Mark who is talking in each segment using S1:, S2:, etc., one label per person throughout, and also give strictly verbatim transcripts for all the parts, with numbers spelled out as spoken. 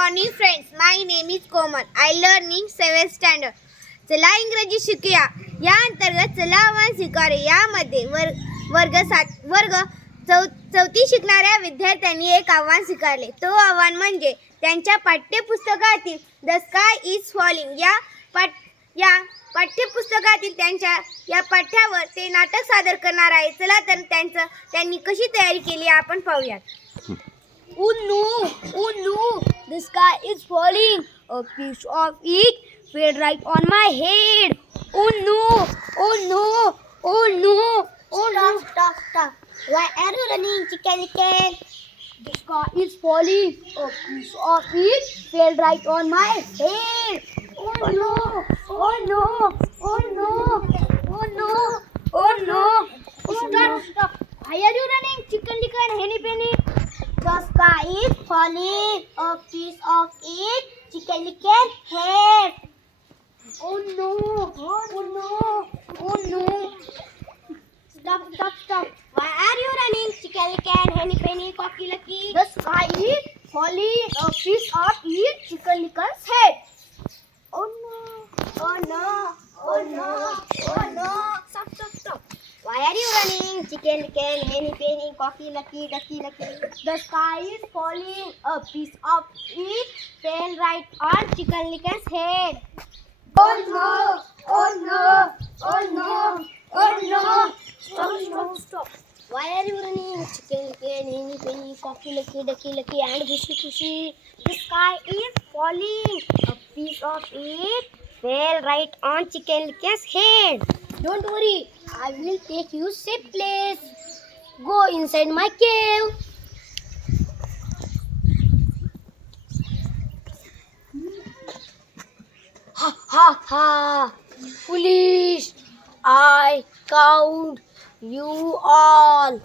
S1: morning friends. My name is Komal. I learning seventh standard. चला इंग्रजी शिकूया. या अंतर्गत चला आव्हान स्वीकारे यामध्ये वर्ग वर्ग सात वर्ग चौ चौथी शिकणाऱ्या विद्यार्थ्यांनी एक आव्हान स्वीकारले. तो आव्हान म्हणजे त्यांच्या पाठ्यपुस्तकातील द स्काय इज फॉलिंग या पाठ या पाठ्यपुस्तकातील त्यांच्या या पाठ्यावर ते नाटक सादर करणार आहे. चला तर त्यांचं त्यांनी कशी तयारी केली आपण पाहूयात. Oh no, oh no, the sky is falling. A piece of it fell right on my head. Oh no, oh no, oh no, oh no. Stop, stop, stop. Why are you running, chicken chicken? The sky is falling. A piece of it fell right on my head. Oh no, oh no, oh no, oh no, oh no. Oh, stop, stop. Why are you running, chicken chicken, henny penny? The sky is falling. A piece of it, chicken chicken head. Oh no! Oh no! Oh no! Stop! Stop! Stop! Why are you running, chicken chicken, henny penny, cocky lucky? The sky is falling. A piece of it, chicken chicken's head. Oh no! Oh no! Oh no! Oh no! Stop! Stop! Stop! Why are you running, chicken chicken, henny penny, cocky lucky, ducky lucky? The sky is falling. A piece of it fell right on chicken chicken's head. Oh no! Oh no! Oh no! Oh no! Stop! Stop! Stop! Why are you running, chicken chicken, henny penny, cocky lucky, ducky lucky, and bushy bushy? The sky is falling. A piece of it fell right on chicken chicken's head. Don't worry, I will take you safe place. Go inside my cave. Ha ha ha! Foolish! I count you all.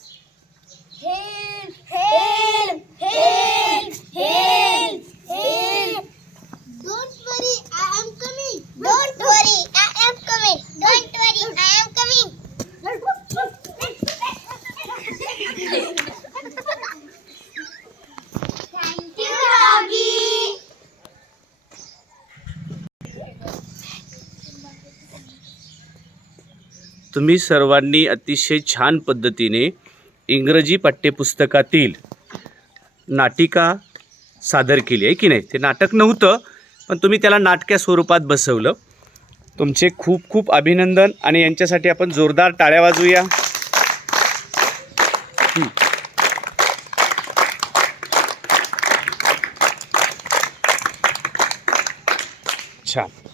S1: Help! Help! Help! Help! Help! Don't worry, I am coming. Don't worry, I am coming. Don't worry, I am coming. Thank you, Doggy.
S2: तुम्ही सर्वांनी अतिशय छान पद्धतीने इंग्रजी पाठ्यपुस्तकातील नाटिका सादर केली आहे की नाही. ते नाटक नव्हतं पण तुम्ही त्याला नाटक्या स्वरूपात बसवलं. तुमचे खूप खूप अभिनंदन आणि यांच्यासाठी आपण जोरदार टाळ्या वाजवूया. छान.